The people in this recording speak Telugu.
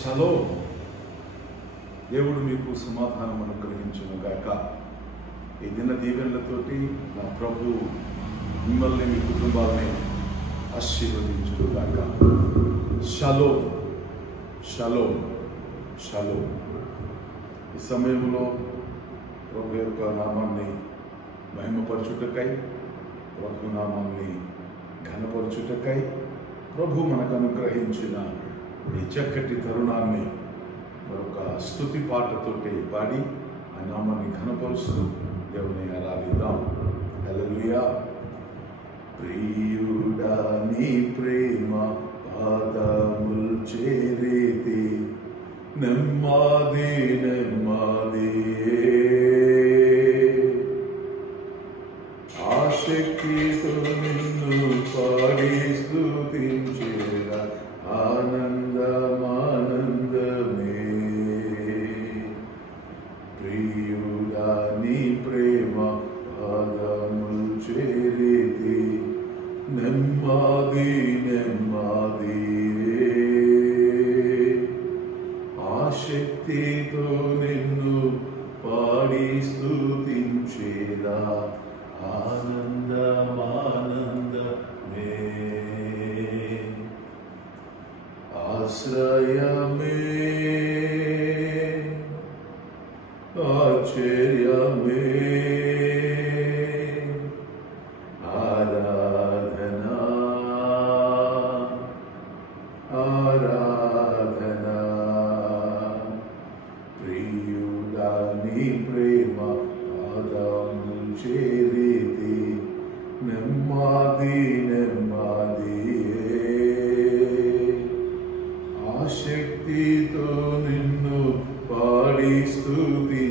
షలోమ్. దేవుడు మీకు సమాధానం అనుగ్రహించును గాక. ఈ దిన దీవెనలతోటి నా ప్రభు మిమ్మల్ని మీ కుటుంబాన్ని ఆశీర్వదించును గాక. Shalom shalom shalom. ఈ సమయంలో ప్రభు యొక్క నామాన్ని మహిమపరచుటకై, ప్రభు నామాన్ని ఘనపరచుటకై ప్రభు మనకు అనుగ్రహించిన ఈ చక్కటి తరుణాన్ని మరొక స్తుతి పాటతోటి పాడి ఆ నామాన్ని ఘనపరుస్తూ దేవుని ఆరాధిద్దాం. హల్లెలూయా. ప్రియుడా నీ ప్రేమ పాదముల్ చేరేతి, నెమ్మది నెమ్మది ఆశక్తితో నిన్ను పాడి స్తుతించేదా, ఆనందమానందమే. ప్రియుడా నీ ప్రేమ పాదముల్ చేరేతి, నెమ్మది నెమ్మది ఆశక్తితో నిన్ను పాడి స్తుతించేదా, ఆనందమానందమే. ఆశ్రయమే ఆశ్చర్యమే ఆరాధనా ఆరాధనా. ప్రియుడా నీ ప్రేమ పాదముల్ చేరేతి, నెమ్మది నెమ్మది ఆశక్తితో నిన్ను పాడి స్తుతి